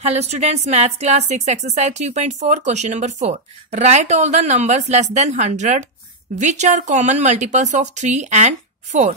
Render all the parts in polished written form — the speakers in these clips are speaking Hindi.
Hello students, maths class 6 exercise 3.4 question number 4. Write all the numbers less than 100 which are common multiples of 3 and 4.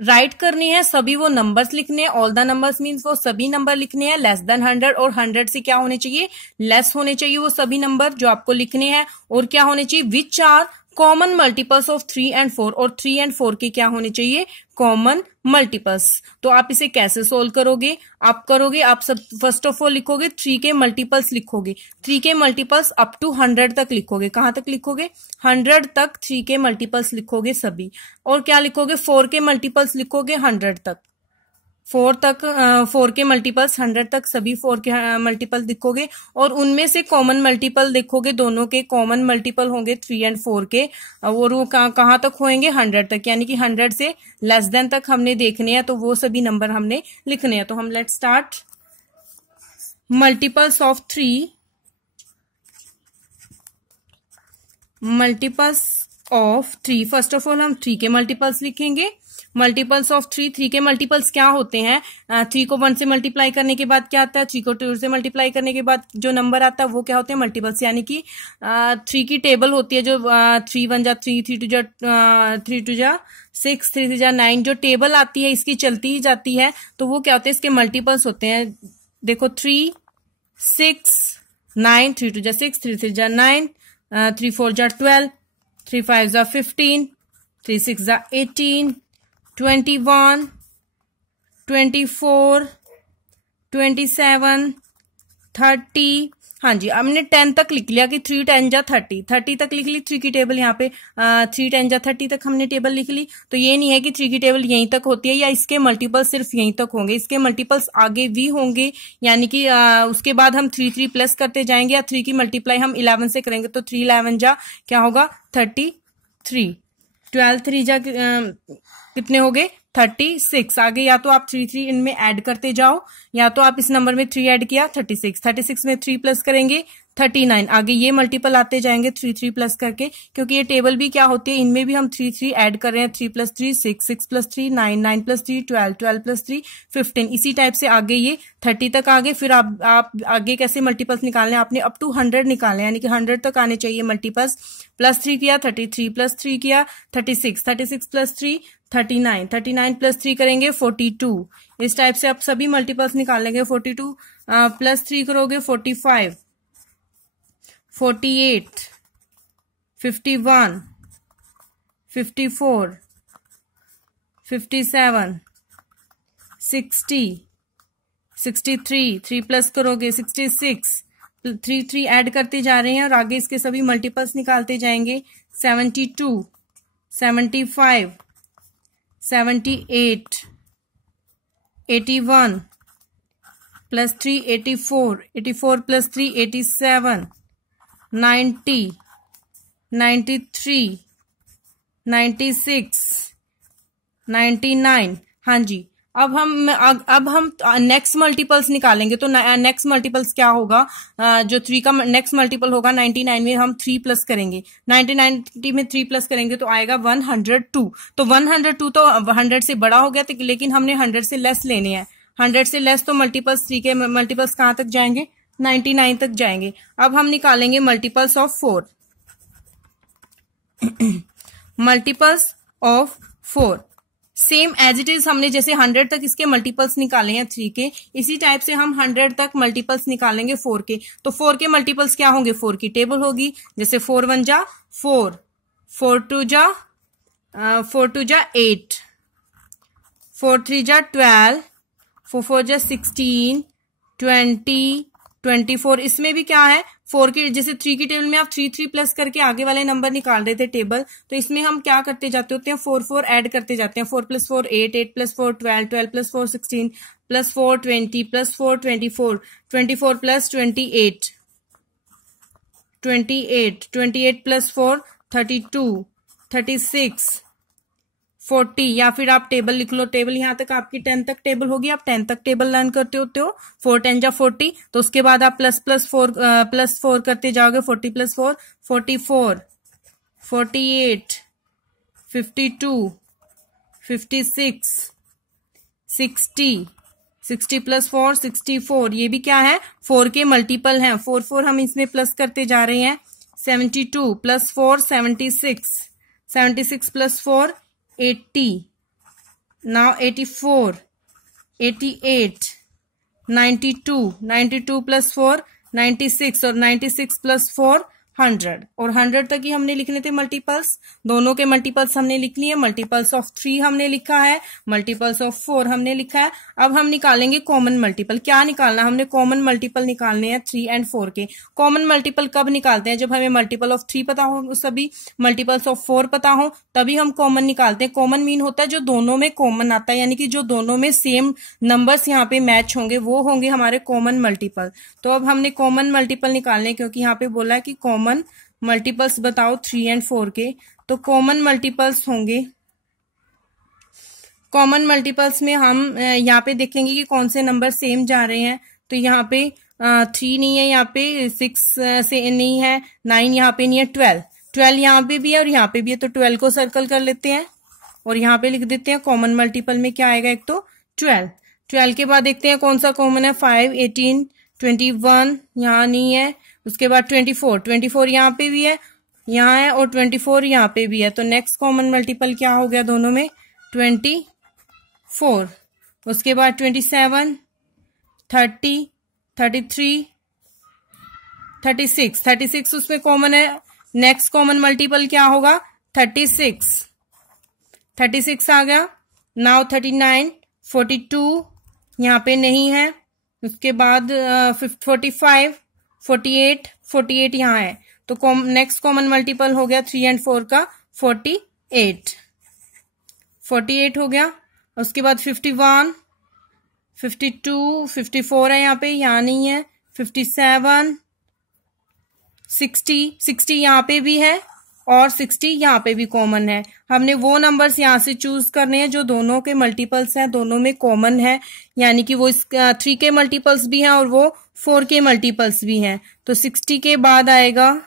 Right करनी है, सभी वो नंबर्स लिखने हैं. ऑल द नंबर्स मीन्स वो सभी नंबर लिखने हैं लेस देन 100 और 100 से क्या होने चाहिए, लेस होने चाहिए वो सभी नंबर जो आपको लिखने हैं. और क्या होने चाहिए, which are common multiples of 3 and 4. और 3 एंड 4 के क्या होने चाहिए, कॉमन मल्टीपल्स. तो आप इसे कैसे सोल्व करोगे, आप सब फर्स्ट ऑफ ऑल लिखोगे 3 के मल्टीपल्स लिखोगे. 3 के मल्टीपल्स अप टू 100 तक लिखोगे. कहां तक लिखोगे, 100 तक 3 के मल्टीपल्स लिखोगे सभी. और क्या लिखोगे, 4 के मल्टीपल्स लिखोगे 100 तक. 4 के मल्टीपल्स 100 तक सभी 4 के मल्टीपल लिखोगे. और उनमें से कॉमन मल्टीपल देखोगे, दोनों के कॉमन मल्टीपल होंगे 3 एंड 4 के. और वो कहां तक होंगे, 100 तक. यानी कि 100 से लेस देन तक हमने देखने हैं, तो वो सभी नंबर हमने लिखने हैं. तो हम let start. Multiples of 3, multiples of 3. First of all हम 3 के मल्टीपल्स लिखेंगे. Multiples of 3. 3 के मल्टीपल्स क्या होते हैं, 3 को 1 से मल्टीप्लाई करने के बाद क्या आता है, 3 को 2 से मल्टीप्लाई करने के बाद जो नंबर आता है वो क्या होते हैं, मल्टीपल्स. यानी कि 3 की टेबल होती है जो 3 1 जा 3, 3 2 जा 3 2 जा 6, 3 3 जा 9 जो टेबल आती है इसकी चलती ही जाती है. तो वो क्या होते हैं, इसके मल्टीपल्स होते हैं. देखो 3 6 9, 3 2 जा 6, 3 3 जा 9, 3 4 जा 12, 3 5 जा 15, 3 6 जा 18, 21, 24, 27, 30. हाँ जी, हमने 10 तक लिख लिया कि 3 10 जा 30, 30 तक लिख ली 3 की टेबल. यहाँ पे 3 10 जा 30 तक हमने टेबल लिख ली. तो ये नहीं है कि 3 की टेबल यहीं तक होती है या इसके मल्टीपल्स सिर्फ यहीं तक होंगे, इसके मल्टीपल्स आगे भी होंगे. यानी कि उसके बाद हम 3 3 प्लस करते जाएंगे या 3 की मल्टीप्लाई हम 11 से करेंगे. तो 3 11 जा क्या होगा, 33. 12 3 जा कितने हो गए, 36. आगे या तो आप 3 3 इनमें ऐड करते जाओ, या तो आप इस नंबर में 3 ऐड किया 36. 36 में 3 प्लस करेंगे 39. आगे ये मल्टीपल आते जाएंगे 3 3 प्लस करके, क्योंकि ये टेबल भी क्या होती है, इनमें भी हम 3 3 ऐड कर रहे हैं. 3 प्लस 3 6, 6 प्लस 3 9, 9 प्लस 3 12, 12 प्लस 3 15. इसी टाइप से आगे ये 30 तक आगे. फिर आप आगे कैसे मल्टीपल्स निकालने, आपने अप टू 100 निकालने, यानी कि 100 तक आने चाहिए मल्टीपल्स. प्लस 3 किया 33, प्लस 3 किया 36, 36 प्लस 3 39, 39 प्लस 3 करेंगे 42. इस टाइप से आप सभी मल्टीपल्स निकाल लेंगे. 42 प्लस 3 करोगे 45, 48, 51, 54, 57, 60, 63. 3 प्लस करोगे 66. 3 3 ऐड करते जा रहे हैं और आगे इसके सभी मल्टीपल्स निकालते जाएंगे. 72, 75, 78, 81 प्लस 3 84, 84 प्लस 3 87, 90, 93, 96, 99. हाँ जी, अब हम नेक्स्ट मल्टीपल्स निकालेंगे. तो नेक्स्ट मल्टीपल्स क्या होगा, जो 3 का नेक्स्ट मल्टीपल होगा 99 में हम 3 प्लस करेंगे. 99 में 3 प्लस करेंगे तो आएगा 102. तो 102 तो 100 से बड़ा हो गया, लेकिन हमने 100 से लेस लेने हैं. 100 से लेस तो मल्टीपल्स 3 के मल्टीपल्स कहां तक जाएंगे, 99 तक जाएंगे. अब हम निकालेंगे multiples of 4. Multiples of 4 same as it is, हमने जैसे 100 तक इसके मल्टीपल्स निकाले हैं 3 के, इसी टाइप से हम 100 तक मल्टीपल्स निकालेंगे 4 के. तो 4 के मल्टीपल्स क्या होंगे, 4 की टेबल होगी. जैसे 4 1 जा 4, 4 2 जा 8, 4 3 जा 12, 4 4 जा 16, 20, 24. इसमें भी क्या है, 4 की जैसे 3 की टेबल में आप 3 3 प्लस करके आगे वाले नंबर निकाल रहे थे टेबल, तो इसमें हम क्या करते जाते होते हैं, 4 4 ऐड करते जाते हैं. 4 plus 4 8, 8 plus 4 12, 12 plus 4 16, plus 4 20, plus 4 24, 24 plus 28, 28, 28 plus 4 32, 36, 40. या फिर आप टेबल लिख लो, टेबल यहां तक आपकी 10 तक टेबल होगी, आप 10 तक टेबल लर्न करते होते हो. 4 10 जा 40. तो उसके बाद आप प्लस 4 करते जाओगे. 40 प्लस 4 44, 48, 52, 56, 60, 60 प्लस 4 64, ये भी क्या है 4 के मल्टीपल हैं, 4 4 हम इसमें प्लस करते जा रहे हैं। 72 प्लस 4 76, 76 प्लस 4 80, नाउ 84, 88, 92, 92 प्लस 4 96 और 96 प्लस 4 100 और 100 तक ही हमने लिखने थे मल्टीपल्स। दोनों के मल्टीपल्स हमने लिख लिए, मल्टीपल्स ऑफ 3 हमने लिखा है, मल्टीपल्स ऑफ 4 हमने लिखा है। अब हम निकालेंगे कॉमन मल्टीपल। क्या निकालना, हमने कॉमन मल्टीपल निकालने हैं 3 एंड 4 के। कॉमन मल्टीपल कब निकालते हैं, जब हमें मल्टीपल ऑफ 3 पता हो, सभी मल्टीपल्स ऑफ 4 पता हो, तभी हम कॉमन निकालते हैं। कॉमन मीन होता है जो दोनों में कॉमन आता है, यानी कि जो दोनों में सेम नंबर्स यहाँ पे मैच होंगे वो होंगे हमारे कॉमन मल्टीपल। तो अब हमने कॉमन मल्टीपल निकालने, क्योंकि यहाँ पे बोला है कि कॉमन मल्टीपल्स बताओ 3 एंड 4 के। तो कॉमन मल्टीपल्स होंगे, कॉमन मल्टीपल्स में हम यहाँ पे देखेंगे कि कौन से नंबर सेम जा रहे हैं। तो यहाँ पे 3 नहीं है, यहाँ पे 6 से नहीं है, 9 यहाँ पे नहीं है, 12 यहाँ पे भी है और यहाँ पे भी है। तो 12 को सर्कल कर लेते हैं और यहाँ पे लिख देते हैं कॉमन मल्टीपल में क्या आएगा, एक तो 12 के बाद देखते हैं कौन सा कॉमन है, 5 18 21 यहाँ नहीं है। उसके बाद 24 यहाँ पे भी है, यहाँ है, और 24 यहाँ पे भी है। तो नेक्स्ट कॉमन मल्टीपल क्या हो गया दोनों में, 24। उसके बाद 27 30 33 36 उसमें कॉमन है। नेक्स्ट कॉमन मल्टीपल क्या होगा, 36 आ गया। नाउ 39 42 यहाँ पे नहीं है। उसके बाद 45 48 यहाँ है। तो नेक्स्ट कॉमन मल्टीपल हो गया 3 एंड 4 का 48 हो गया। उसके बाद 51 52 54 है यहाँ पे, यहाँ नहीं है। 57 60 यहाँ पे भी है और 60 यहाँ पे भी कॉमन है। हमने वो नंबर्स यहाँ से चूज करने हैं जो दोनों के मल्टीपल्स हैं, दोनों में कॉमन है, यानी कि वो 3 के मल्टीपल्स भी हैं और वो 4 के मल्टीपल्स भी हैं। तो 60 के बाद आएगा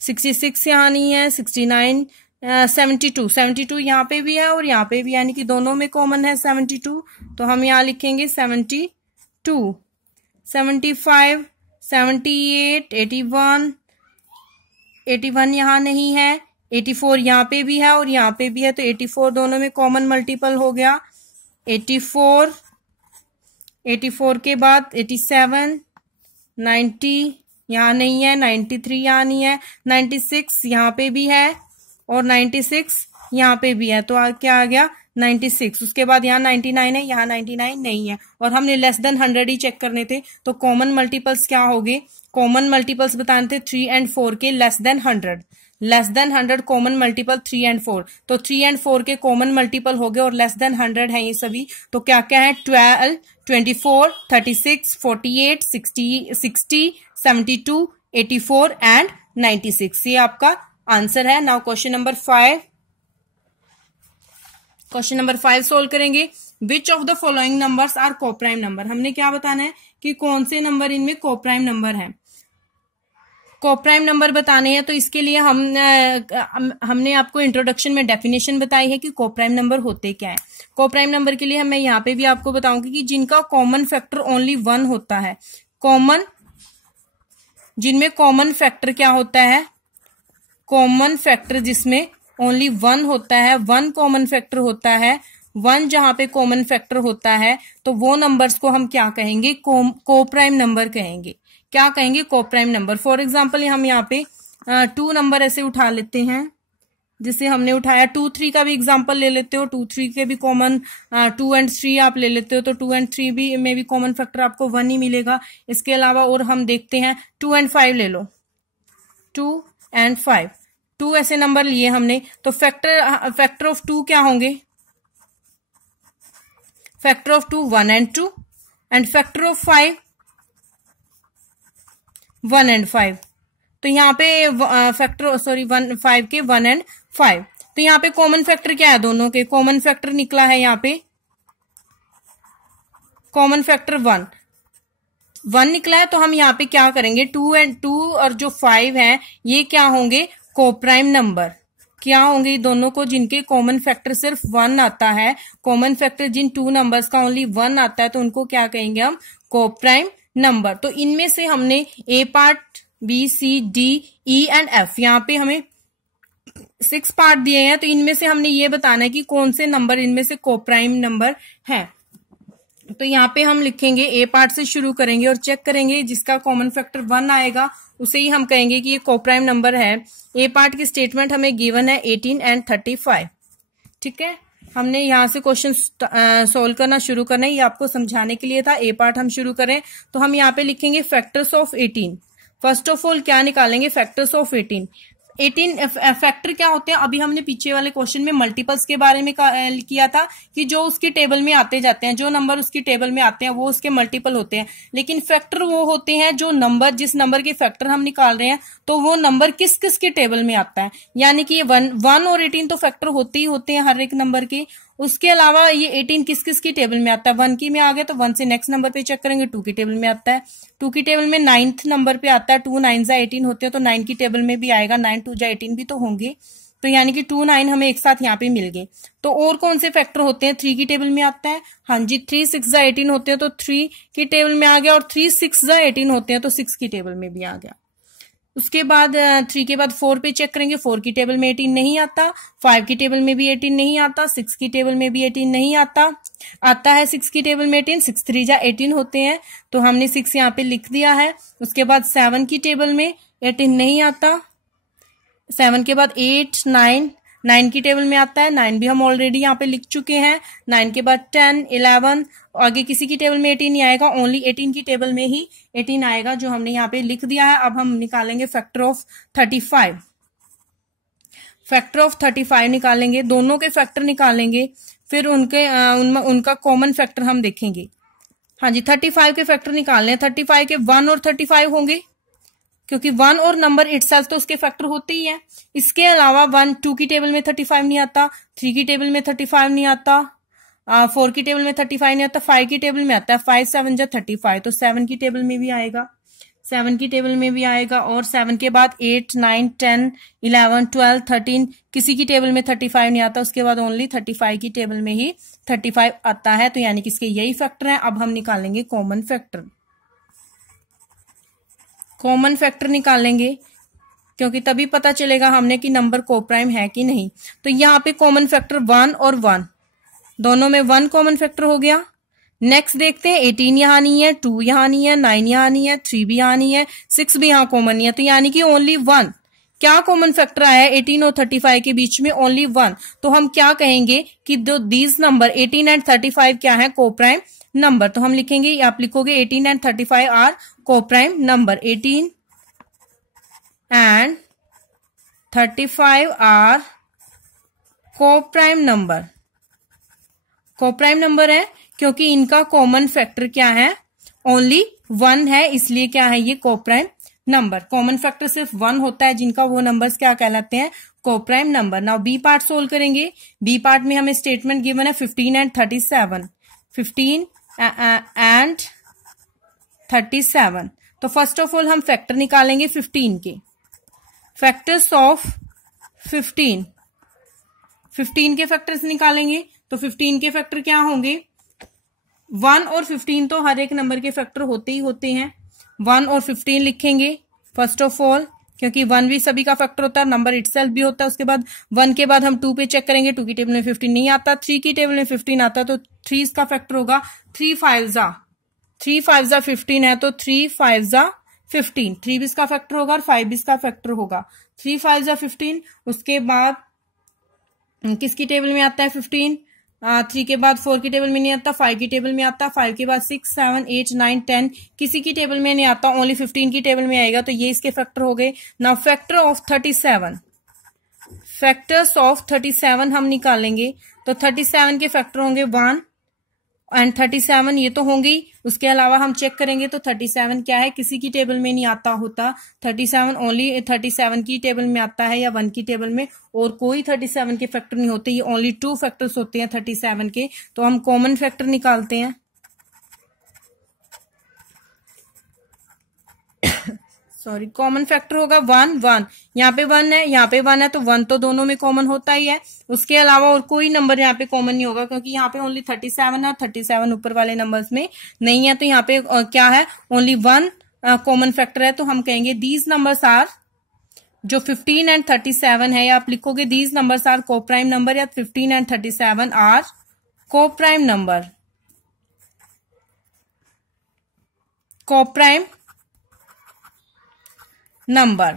66 यहाँ नहीं है, 69 72 यहाँ पे भी है और यहाँ पे भी, यानी कि दोनों में कॉमन है 72। तो हम यहाँ लिखेंगे 72 75 78 81 यहाँ नहीं है। 84 यहाँ पे भी है और यहाँ पे भी है। तो 84 दोनों में कॉमन मल्टीपल हो गया। 84 के बाद 87 90 यहाँ नहीं है, 93 यहाँ नहीं है, 96 यहाँ पे भी है और 96 यहाँ पे भी है। तो क्या आ गया 96। उसके बाद यहाँ 99 है, यहाँ 99 नहीं है और हमने लेस देन 100 ही चेक करने थे। तो कॉमन मल्टीपल्स क्या हो गए, कॉमन मल्टीपल्स बताने थे 3 एंड 4 के less than 100 common multiple 3 and 4। तो 3 एंड 4 के कॉमन मल्टीपल हो गए और लेस देन 100 है ये सभी। तो क्या क्या है, 12 24 36 48 60 72 84 एंड 96। ये आपका आंसर है। नाउ क्वेश्चन नंबर 5 सोल्व करेंगे। Which of the following numbers are coprime number. हमने क्या बताना है कि कौन से नंबर इनमें कोप्राइम नंबर है। कोप्राइम नंबर बताने हैं तो इसके लिए हमने आपको इंट्रोडक्शन में डेफिनेशन बताई है कि कोप्राइम नंबर होते क्या है। कोप्राइम नंबर के लिए मैं यहाँ पे भी आपको बताऊंगी कि जिनका कॉमन फैक्टर ओनली 1 होता है। जिनमें कॉमन फैक्टर क्या होता है, कॉमन फैक्टर जिसमें ओनली 1 होता है, 1 कॉमन फैक्टर होता है। 1 जहां पे कॉमन फैक्टर होता है तो वो नंबर्स को हम क्या कहेंगे, कोप्राइम नंबर कहेंगे। क्या कहेंगे, कोप्राइम नंबर। फॉर एग्जाम्पल हम यहाँ पे 2 नंबर ऐसे उठा लेते हैं, जिसे हमने उठाया। 2 3 का भी एग्जाम्पल ले लेते हो, 2 3 के भी कॉमन 2 एंड 3 आप ले लेते हो। तो 2 एंड 3 भी में भी कॉमन फैक्टर आपको 1 ही मिलेगा। इसके अलावा और हम देखते हैं 2 एंड 5 ले लो, 2 एंड 5, 2 ऐसे नंबर लिए हमने। तो फैक्टर ऑफ 2 क्या होंगे, factor of 2 1 and 2 and factor of 5 1 and 5। तो यहाँ पे फैक्टर 5 के 1 एंड 5। तो यहाँ पे कॉमन फैक्टर क्या है, दोनों के कॉमन फैक्टर निकला है। यहाँ पे कॉमन फैक्टर 1 निकला है। तो हम यहाँ पे क्या करेंगे, 2 और जो 5 है ये क्या होंगे, कोप्राइम नंबर। क्या होंगे दोनों को जिनके कॉमन फैक्टर सिर्फ 1 आता है, कॉमन फैक्टर जिन 2 नंबर्स का ओनली 1 आता है, तो उनको क्या कहेंगे हम, कोप्राइम नंबर। तो इनमें से हमने A part, B, C, D, E and F, यहाँ पे हमें 6 पार्ट दिए हैं। तो इनमें से हमने ये बताना है कि कौन से नंबर इनमें से कोप्राइम नंबर है। तो यहाँ पे हम लिखेंगे, ए पार्ट से शुरू करेंगे और चेक करेंगे, जिसका कॉमन फैक्टर 1 आएगा उसे ही हम कहेंगे कि ये कोप्राइम नंबर है। ए पार्ट की स्टेटमेंट हमें गिवन है 18 एंड 35। ठीक है, हमने यहाँ से क्वेश्चन सोल्व करना शुरू करना है, ये आपको समझाने के लिए था। ए पार्ट हम शुरू करें तो हम यहाँ पे लिखेंगे factors of 18। First of all क्या निकालेंगे, फैक्टर्स ऑफ 18। 18 फैक्टर क्या होते हैं, अभी हमने पीछे वाले क्वेश्चन में मल्टीपल्स के बारे में किया था कि जो उसकी टेबल में आते जाते हैं, जो नंबर उसकी टेबल में आते हैं वो उसके मल्टीपल होते हैं। लेकिन फैक्टर वो होते हैं जो नंबर, जिस नंबर के फैक्टर हम निकाल रहे हैं तो वो नंबर किस किस के टेबल में आता है। यानी कि ये 1 और 18 तो फैक्टर होते ही होते हैं हर एक नंबर के। उसके अलावा ये 18 किस किस की टेबल में आता है, 1 की में आ गया तो 1 से नेक्स्ट नंबर पे चेक करेंगे, 2 की टेबल में आता है, 2 की टेबल में 9th नंबर पे आता है, 2 9 जा 18 होते हैं तो 9 की टेबल में भी आएगा, 9 2 जा 18 भी तो होंगे। तो यानी कि 2 9 हमें एक साथ यहाँ पे मिल गए। तो और कौन से फैक्टर होते हैं, 3 की टेबल में आता है, हाँ जी, 3 6 जा 18 होते हैं तो 3 की टेबल में आ गया, और 3 6 जा 18 होते हैं तो 6 की टेबल में भी आ गया। उसके बाद 3 के बाद 4 पे चेक करेंगे, 4 की टेबल में 18 नहीं आता, 5 की टेबल में भी 18 नहीं आता, 6 की टेबल में भी 18 नहीं आता, आता है 6 की टेबल में 18, 6 3 जा 18 होते हैं तो हमने 6 यहाँ पे लिख दिया है। उसके बाद 7 की टेबल में 18 नहीं आता, 7 के बाद 8 9, 9 की टेबल में आता है, 9 भी हम ऑलरेडी यहाँ पे लिख चुके हैं। 9 के बाद 10 11, आगे किसी की टेबल में 18 नहीं आएगा, ओनली 18 की टेबल में ही 18 आएगा जो हमने यहाँ पे लिख दिया है। अब हम निकालेंगे फैक्टर ऑफ 35। फैक्टर ऑफ 35 निकालेंगे, दोनों के फैक्टर निकालेंगे, फिर उनका कॉमन फैक्टर हम देखेंगे। हाँ जी, 35 के फैक्टर निकालने हैं। 35 के 1 और 35 होंगे, क्योंकि 1 और नंबर इटसेल्फ तो उसके फैक्टर होते ही हैं। इसके अलावा 1 2 की टेबल में 35 नहीं आता, 3 की टेबल में 35 नहीं आता, 4 की टेबल में 35 नहीं आता, 5 की टेबल में आता है, 5 7 जा 35 तो 7 की टेबल में भी आएगा, 7 की टेबल में भी आएगा। और 7 के बाद 8 9 10 11 12 13 किसी की टेबल में 35 नहीं आता, उसके बाद ओनली 35 की टेबल में ही 35 आता है। तो यानी कि इसके यही फैक्टर हैं। अब हम निकालेंगे कॉमन फैक्टर। कॉमन फैक्टर निकालेंगे क्योंकि तभी पता चलेगा हमने कि नंबर कोप्राइम है कि नहीं। तो यहाँ पे कॉमन फैक्टर 1 और 1 दोनों में 1 कॉमन फैक्टर हो गया। नेक्स्ट देखते हैं, 18 यहाँ नहीं है, 2 यहाँ नहीं है, 9 यहाँ नहीं है, 3 भी यहाँ नहीं है, 6 भी यहाँ कॉमन नहीं है। तो यानी कि ओनली 1 क्या कॉमन फैक्टर आया है 18 और 35 के बीच में, ओनली 1। तो हम क्या कहेंगे कि दीज नंबर 18 एंड 35 क्या है, कोप्राइम नंबर। तो हम लिखेंगे, आप लिखोगे 18 and 35 are coprime number. 18 and 35 are coprime number. Coprime number है क्योंकि इनका कॉमन फैक्टर क्या है, ओनली 1 है, इसलिए क्या है ये कोप्राइम नंबर। कॉमन फैक्टर सिर्फ 1 होता है जिनका, वो नंबर्स क्या कहलाते हैं, coprime number. Now B part solve करेंगे। बी पार्ट में हमें स्टेटमेंट गिवन है 15 एंड 37, 15 एंड 37। तो फर्स्ट ऑफ ऑल हम फैक्टर निकालेंगे 15 के। फैक्टर्स ऑफ 15 के फैक्टर्स निकालेंगे। तो 15 के फैक्टर क्या होंगे, 1 और 15 तो हर एक नंबर के फैक्टर होते ही होते हैं। 1 और 15 लिखेंगे फर्स्ट ऑफ ऑल, क्योंकि 1 भी सभी का फैक्टर होता है, नंबर इटसेल्फ भी होता है। उसके बाद 1 के बाद हम 2 पे चेक करेंगे, 2 की टेबल में 15 नहीं आता, 3 की टेबल में 15 आता, तो 3 इसका फैक्टर होगा। 3 5 जा 15 है तो 3 5 जा 15, 3 भी इसका फैक्टर होगा और 5 भी इसका फैक्टर होगा। 3 5 जा 15। उसके बाद किसकी टेबल में आता है 15, 3 के बाद 4 की टेबल में नहीं आता, 5 की टेबल में आता, 5 के बाद 6 7 8 9 10 किसी की टेबल में नहीं आता, ओनली 15 की टेबल में आएगा। तो ये इसके फैक्टर हो गए। Now factor of 37, factors of 37 हम निकालेंगे। तो 37 के फैक्टर होंगे 1 एंड 37, ये तो होंगे। उसके अलावा हम चेक करेंगे तो 37 क्या है, किसी की टेबल में नहीं आता होता, 37 ओनली 37 की टेबल में आता है या 1 की टेबल में, और कोई 37 के फैक्टर नहीं होते, ये ओनली 2 फैक्टर्स होते हैं 37 के। तो हम कॉमन फैक्टर निकालते हैं। सॉरी, कॉमन फैक्टर होगा 1 1, यहाँ पे 1 है, यहाँ पे 1 है, तो 1 तो दोनों में कॉमन होता ही है। उसके अलावा और कोई नंबर यहाँ पे कॉमन नहीं होगा, क्योंकि यहाँ पे ओनली 37 है, 37 ऊपर वाले नंबर्स में नहीं है, तो यहाँ पे क्या है, ओनली 1 कॉमन फैक्टर है। तो हम कहेंगे दीज नंबर्स आर, जो 15 एंड 37 है, या आप लिखोगे these numbers are coprime number, या 15 and 37 are coprime number, coprime number.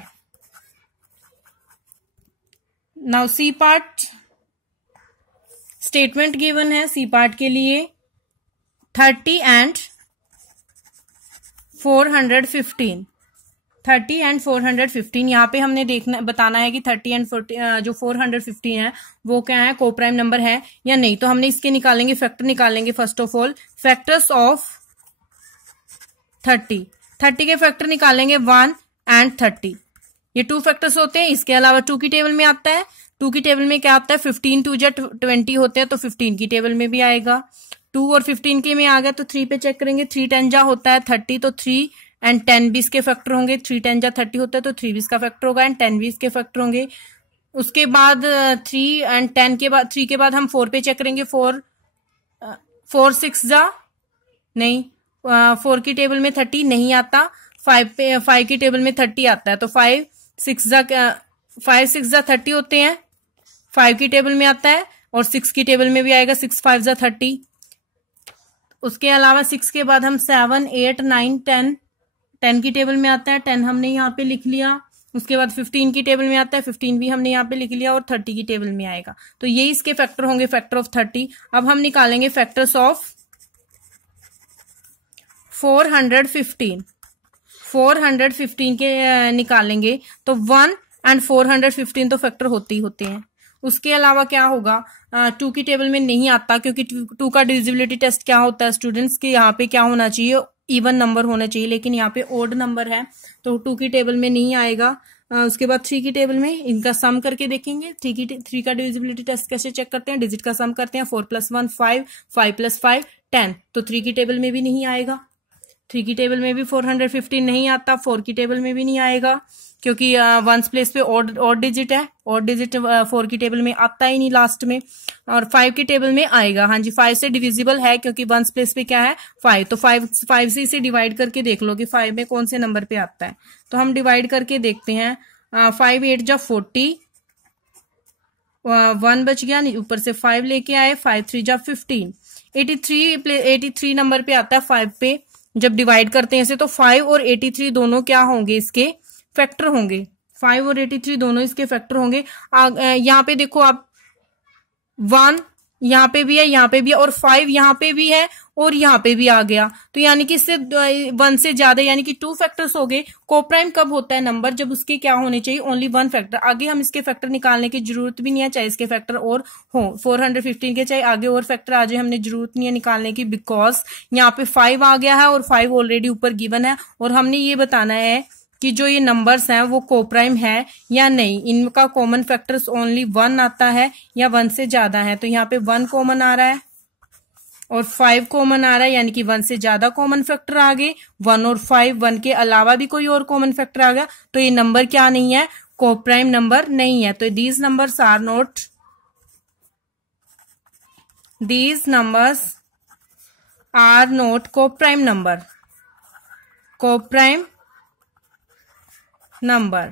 Now C part, statement given है सी पार्ट के लिए 30 एंड 415, 30 एंड 415। यहाँ पे हमने बताना है कि 30 एंड 40 जो 415 है वो क्या है, कोप्राइम नंबर है या नहीं। तो हमने इसके निकालेंगे, फैक्टर निकालेंगे। First of all factors of 30, 30 के फैक्टर निकालेंगे 1 एंड 30, ये 2 फैक्टर्स होते हैं। इसके अलावा 2 की टेबल में आता है, 2 की टेबल में क्या आता है, 15 2 20 होते हैं, तो 15 की टेबल में भी आएगा। 2 और 15 के में आ गया, तो 3 पे चेक करेंगे, 3 10 जा होता है 30, तो 3 एंड 10 भी इसके फैक्टर होंगे। 3 10 जा 30 होता है, तो 3 भी इसका फैक्टर होगा एंड 10 भी इसके फैक्टर होंगे। उसके बाद 3 एंड 10 के बाद, 3 के बाद हम 4 पे चेक करेंगे, 4 6 जा नहीं, 4 की टेबल में 30 नहीं आता, 5 की टेबल में 30 आता है, तो 5 6 जा 30 होते हैं, 5 की टेबल में आता है, और 6 की टेबल में भी आएगा, 6 5 जा 30। उसके अलावा 6 के बाद हम 7 8 9 10, 10 की टेबल में आता है, 10 हमने यहाँ पे लिख लिया। उसके बाद 15 की टेबल में आता है, 15 भी हमने यहाँ पे लिख लिया, और 30 की टेबल में आएगा। तो ये इसके फैक्टर होंगे, फैक्टर ऑफ 30। अब हम निकालेंगे फैक्टर्स ऑफ 415, 415 के निकालेंगे, तो 1 एंड 415 तो फैक्टर होते ही होते हैं। उसके अलावा क्या होगा, 2 की टेबल में नहीं आता, क्योंकि 2 का डिविजिबिलिटी टेस्ट क्या होता है स्टूडेंट्स के, यहाँ पे क्या होना चाहिए, इवन नंबर होना चाहिए, लेकिन यहाँ पे ओड नंबर है, तो 2 की टेबल में नहीं आएगा। उसके बाद 3 की टेबल में, इनका सम करके देखेंगे। 3 का डिविजिबिलिटी टेस्ट कैसे चेक करते हैं, डिजिट का सम करते हैं। 4 + 1 5, 5 + 5 10, तो 3 की टेबल में भी नहीं आएगा। 3 की टेबल में भी 415 नहीं आता, 4 की टेबल में भी नहीं आएगा, क्योंकि वंस प्लेस पे ऑड डिजिट है, ऑड डिजिट 4 की टेबल में आता ही नहीं लास्ट में। और 5 की टेबल में आएगा, हाँ जी 5 से डिविजिबल है, क्योंकि वंस प्लेस पे क्या है 5, तो 5 से इसे डिवाइड करके देख लो कि 5 में कौन से नंबर पे आता है। तो हम डिवाइड करके देखते हैं, 5 8 जा 40, 1 बच गया, ऊपर से 5 लेके आए, 5 3 जा 15, 83 नंबर पे आता है 5 पे। जब डिवाइड करते हैं इसे, तो 5 और 83 दोनों क्या होंगे, इसके फैक्टर होंगे। 5 और 83 दोनों इसके फैक्टर होंगे। यहाँ पे देखो आप, 1 यहाँ पे भी है, यहाँ पे भी है, और 5 यहाँ पे भी है, और यहाँ पे भी आ गया, तो यानी कि इससे 1 से ज्यादा, यानी कि 2 फैक्टर्स हो गए। कोप्राइम कब होता है नंबर, जब उसके क्या होने चाहिए, ओनली 1 फैक्टर। आगे हम इसके फैक्टर निकालने की जरूरत भी नहीं है, चाहे इसके फैक्टर और हो 415 के, चाहे आगे और फैक्टर आ जाए, हमने जरूरत नहीं है निकालने की, बिकॉज यहाँ पे 5 आ गया है, और 5 ऑलरेडी ऊपर गिवन है, और हमने ये बताना है कि जो ये नंबर्स हैं वो कोप्राइम है या नहीं, इनका कॉमन फैक्टर्स ओनली 1 आता है या 1 से ज्यादा है। तो यहाँ पे 1 कॉमन आ रहा है और 5 कॉमन आ रहा है, यानी कि 1 से ज्यादा कॉमन फैक्टर आ गए। 1 और 5, 1 के अलावा भी कोई और कॉमन फैक्टर आ गया, तो ये नंबर क्या नहीं है, कोप्राइम नंबर नहीं है। तो these numbers are not, these numbers are not coprime number, coprime number.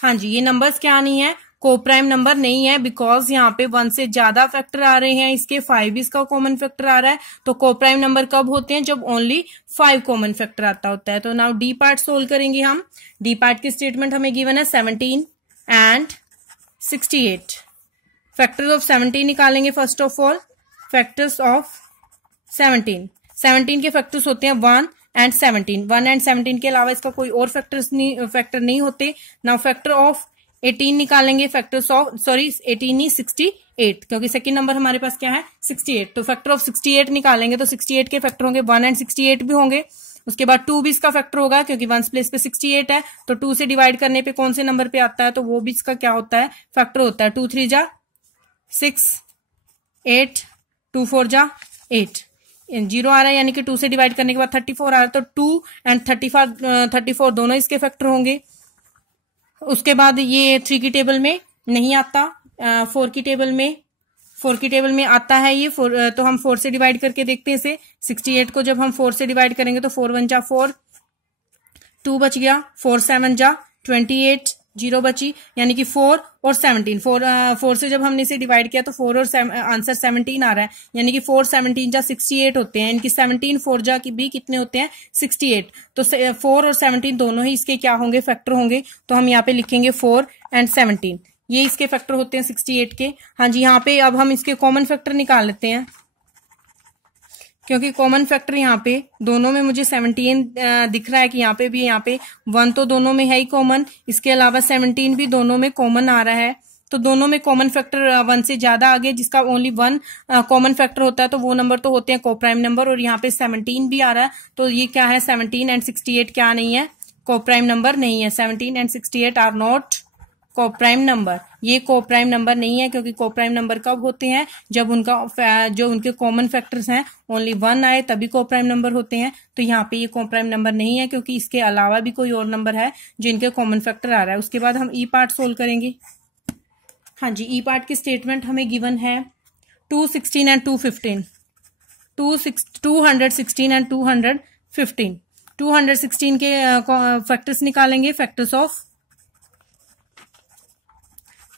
हाँ जी, ये नंबर्स क्या नहीं है, कोप्राइम नंबर नहीं है, बिकॉज यहाँ पे 1 से ज्यादा फैक्टर आ रहे हैं इसके, 5 इसका कॉमन फैक्टर आ रहा है। तो कोप्राइम नंबर कब होते हैं, जब ओनली 5 कॉमन फैक्टर आता होता है। तो नाउ डी पार्ट सोल्व करेंगे हम। डी पार्ट की स्टेटमेंट हमें गिवन है 17 एंड 68। फैक्टर्स ऑफ 17 निकालेंगे। First of all factors of 17 के फैक्टर्स होते हैं 1 एंड 17। 1 एंड 17 के अलावा इसका कोई और फैक्टर नहीं होते। नाउ फैक्टर ऑफ 18 निकालेंगे। फैक्टर्स ऑफ 18 नहीं 68, क्योंकि सेकंड नंबर हमारे पास क्या है 68। तो फैक्टर ऑफ 68 निकालेंगे, तो 68 के फैक्टर होंगे 1 एंड 68 भी होंगे। उसके बाद 2 भी इसका फैक्टर होगा, क्योंकि 1 प्लेस पे 68 है, तो 2 से डिवाइड करने पे कौन से नंबर पे आता है, तो वो भी इसका क्या होता है, फैक्टर होता है। 2 3 जा 6, 8, 2 4 जा 8। जीरो आ रहा है, यानी कि 2 से डिवाइड करने के बाद 34 आ रहा है, तो 2 एंड 34 दोनों इसके फैक्टर होंगे। उसके बाद ये 3 की टेबल में नहीं आता, 4 की टेबल में आता है ये 4, तो हम 4 से डिवाइड करके देखते हैं इसे। 68 को जब हम 4 से डिवाइड करेंगे तो 4 1 जा 4, 2 बच गया, 4 7 जा 28, 0 बची, यानी कि 4 और 17, 4 से जब हमने इसे डिवाइड किया तो 4 और आंसर 17 आ रहा है, यानी कि 4 17 जा 68 होते हैं, इनकी 17 4 जा की भी कितने होते हैं 68, तो 4 और 17 दोनों ही इसके क्या होंगे फैक्टर होंगे, तो हम यहाँ पे लिखेंगे 4 एंड 17, ये इसके फैक्टर होते हैं 68 के। हाँ जी, यहाँ पे अब हम इसके कॉमन फैक्टर निकाल लेते हैं, क्योंकि कॉमन फैक्टर यहाँ पे दोनों में मुझे 17 दिख रहा है कि यहाँ पे भी, यहाँ पे 1 तो दोनों में है ही कॉमन, इसके अलावा 17 भी दोनों में कॉमन आ रहा है, तो दोनों में कॉमन फैक्टर 1 से ज्यादा आगे जिसका ओनली 1 कॉमन फैक्टर होता है तो वो नंबर तो होते हैं कोप्राइम नंबर, और यहाँ पे 17 भी आ रहा है, तो ये क्या है 17 एंड 68 क्या नहीं है, कोप्राइम नंबर नहीं है। 17 and 68 are not coprime number, ये कोप्राइम नंबर नहीं है, क्योंकि कोप्राइम नंबर कब होते हैं जब उनका जो उनके कॉमन फैक्टर्स हैं ओनली 1 आए तभी कोप्राइम नंबर होते हैं, तो यहाँ पे ये कोप्राइम नंबर नहीं है, क्योंकि इसके अलावा भी कोई और नंबर है जो इनके कॉमन फैक्टर आ रहा है। उसके बाद हम ई पार्ट सोल्व करेंगे। हाँ जी, ई पार्ट की स्टेटमेंट हमें गिवन है 216 एंड 215, 216 एंड 215, 216 के फैक्टर्स निकालेंगे, फैक्टर्स ऑफ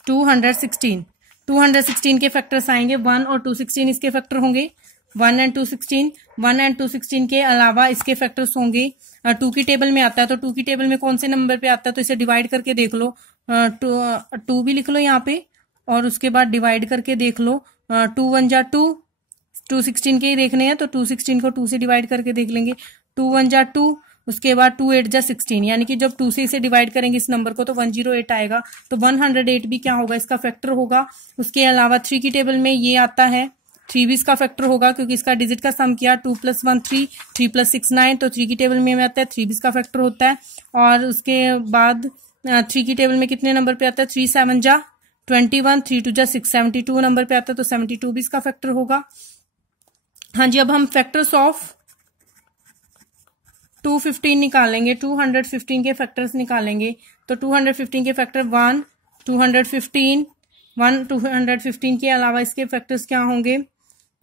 216 के फैक्टर्स आएंगे 1 और 216 इसके फैक्टर होंगे, 1 एंड 216 के अलावा इसके फैक्टर्स होंगे। 2 की टेबल में आता है, तो 2 की टेबल में कौन से नंबर पे आता है, तो इसे डिवाइड करके देख लो, 2 भी लिख लो यहाँ पे, और उसके बाद डिवाइड करके देख लो, 2 1 जा 2, 216 के ही देखने हैं तो 216 को 2 से डिवाइड करके देख लेंगे, 2 1 जा 2, उसके बाद 2 8 जा 16, यानी कि जब 2 से इसे डिवाइड करेंगे इस नंबर को तो 108 आएगा, तो 108 भी क्या होगा इसका फैक्टर होगा। उसके अलावा 3 की टेबल में ये आता है, 3 भी इसका फैक्टर होगा, क्योंकि इसका डिजिट का सम किया 2 + 1 3, 3 + 6 9, तो 3 की टेबल में आता है, 3 भी इसका फैक्टर होता है। और उसके बाद 3 की टेबल में कितने नंबर पे आता है, 3 7 जा 21, 3 2 जा 6, 72 नंबर पे आता है, तो 72 भी इसका फैक्टर होगा। हाँ जी, अब हम फैक्टर्स ऑफ 215 निकालेंगे, 215 के फैक्टर्स निकालेंगे, तो 215 के फैक्टर 1 215 के अलावा इसके फैक्टर्स क्या होंगे,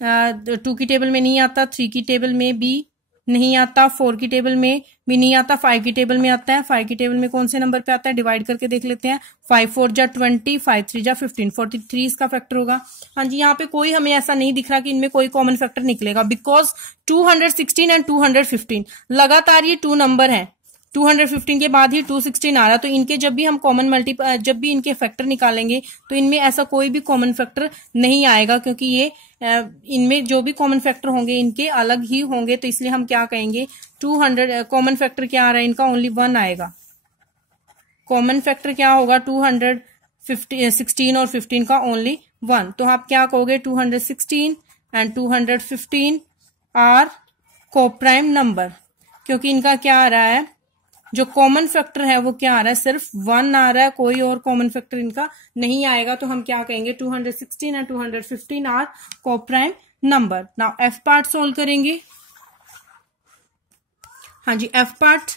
2 की टेबल में नहीं आता, 3 की टेबल में भी नहीं आता, 4 की टेबल में भी नहीं आता, 5 की टेबल में आता है। 5 की टेबल में कौन से नंबर पे आता है, डिवाइड करके देख लेते हैं, 5 4 जा 20, 5 3 जा 15, 43 इसका फैक्टर होगा। हाँ जी, यहाँ पे कोई हमें ऐसा नहीं दिख रहा कि इनमें कोई कॉमन फैक्टर निकलेगा, बिकॉज 216 एंड 215 लगातार ये 2 नंबर है, 215 के बाद ही 216 आ रहा, तो इनके जब भी हम जब भी इनके फैक्टर निकालेंगे तो इनमें ऐसा कोई भी कॉमन फैक्टर नहीं आएगा, क्योंकि ये इनमें जो भी कॉमन फैक्टर होंगे इनके अलग ही होंगे, तो इसलिए हम क्या कहेंगे 200 कॉमन फैक्टर क्या आ रहा है इनका, ओनली 1 आएगा। कॉमन फैक्टर क्या होगा 216 और 15 का ओनली 1, तो आप क्या कहोगे 216 एंड 215 आर कोप्राइम नंबर, क्योंकि इनका क्या आ रहा है, जो कॉमन फैक्टर है वो क्या आ रहा है, सिर्फ 1 आ रहा है, कोई और कॉमन फैक्टर इनका नहीं आएगा, तो हम क्या कहेंगे 216 and 215 are coprime number. Now F part solve करेंगे। हाँ जी, एफ पार्ट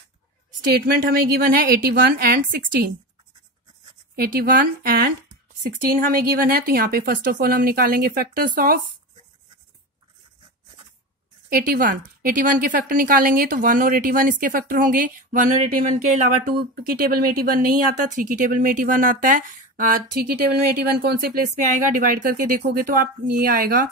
स्टेटमेंट हमें गिवन है 81 एंड 16, 81 एंड 16 हमें गिवन है, तो यहाँ पे फर्स्ट ऑफ ऑल हम निकालेंगे फैक्टर्स ऑफ 81 के फैक्टर निकालेंगे, तो 1 और 81 इसके फैक्टर होंगे। 1 और 81 के अलावा 2 की टेबल में 81 नहीं आता, 3 की टेबल में 81 आता है। 3 की टेबल में 81 कौन से प्लेस पे आएगा, डिवाइड करके देखोगे तो आप ये आएगा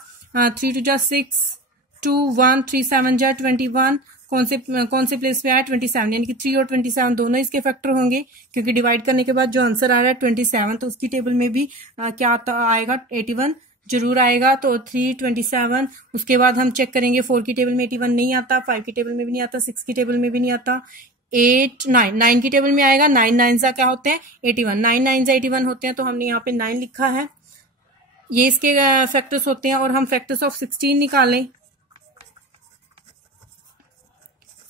3 2 जा 6, 2 1 3 7 जा 21, कौन से प्लेस पे आया 27, यानी कि 3 और 27 दोनों इसके फैक्टर होंगे, क्योंकि डिवाइड करने के बाद जो आंसर आ रहा है 27, तो उसकी टेबल में भी क्या आएगा 81 जरूर आएगा, तो 3 27। उसके बाद हम चेक करेंगे 4 की टेबल में 81 नहीं आता, 5 की टेबल में भी नहीं आता, 6 की टेबल में भी नहीं आता, 8 9 की टेबल में आएगा, 9 9 सा क्या होते हैं 81, 9 9 सा 81 होते हैं, तो हमने यहाँ पे 9 लिखा है, ये इसके फैक्टर्स होते हैं। और हम फैक्टर्स ऑफ 16 निकालें,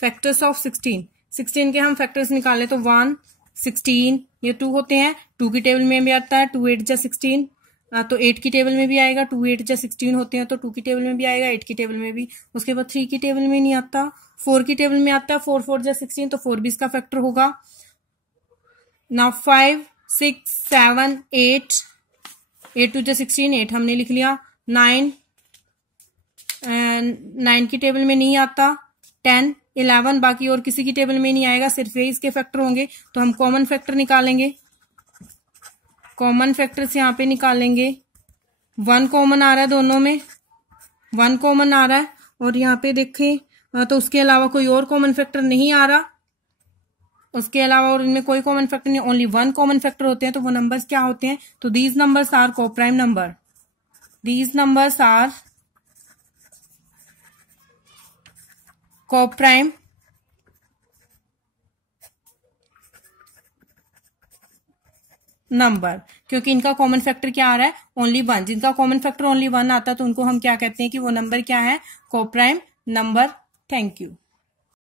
फैक्टर्स ऑफ 16 के हम फैक्टर्स निकालें तो 1 16 ये 2 होते हैं, 2 की टेबल में भी आता है, 2 8 जा 16, तो 8 की टेबल में भी आएगा, 2 8 जा 16 होते हैं तो 2 की टेबल में भी आएगा, 8 की टेबल में भी। उसके बाद 3 की टेबल में नहीं आता, 4 की टेबल में आता है, 4 4 जा 16 तो 4 भी इसका फैक्टर होगा। नाउ 5 6 7 8, 8 2 जा 16, 8 हमने लिख लिया। 9 की टेबल में नहीं आता, 10 11 बाकी और किसी की टेबल में नहीं आएगा, सिर्फ ये इसके फैक्टर होंगे। तो हम कॉमन फैक्टर निकालेंगे, कॉमन फैक्टर्स यहाँ पे निकालेंगे। 1 कॉमन आ रहा है दोनों में, 1 कॉमन आ रहा है, और यहाँ पे देखें तो उसके अलावा कोई और कॉमन फैक्टर नहीं आ रहा, उसके अलावा और इनमें कोई कॉमन फैक्टर नहीं, ओनली 1 कॉमन फैक्टर होते हैं। तो वो नंबर्स क्या होते हैं, तो these numbers are coprime number, these numbers are coprime number, क्योंकि इनका कॉमन फैक्टर क्या आ रहा है, ओनली 1। जिनका कॉमन फैक्टर ओनली 1 आता है तो उनको हम क्या कहते हैं कि वो नंबर क्या है, कोप्राइम नंबर। Thank you.